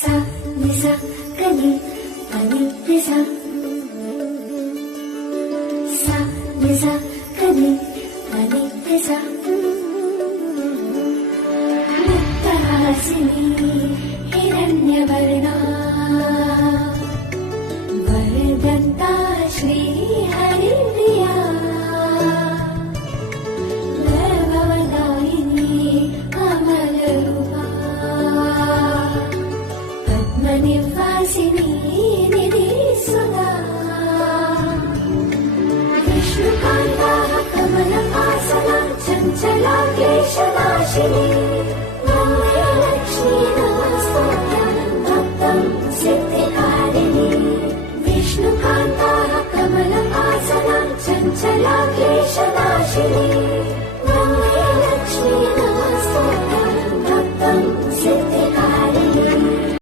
sa ni sa kani kani ni sa ni sa kani kani ni sa muttahasini hiranyavarna vardanta shri haripriya navavadaini kamalarupa padmanivasini nidhi sudha विष्णुकान्ताः कमलहासना Chanchala क्लेशनाशिनी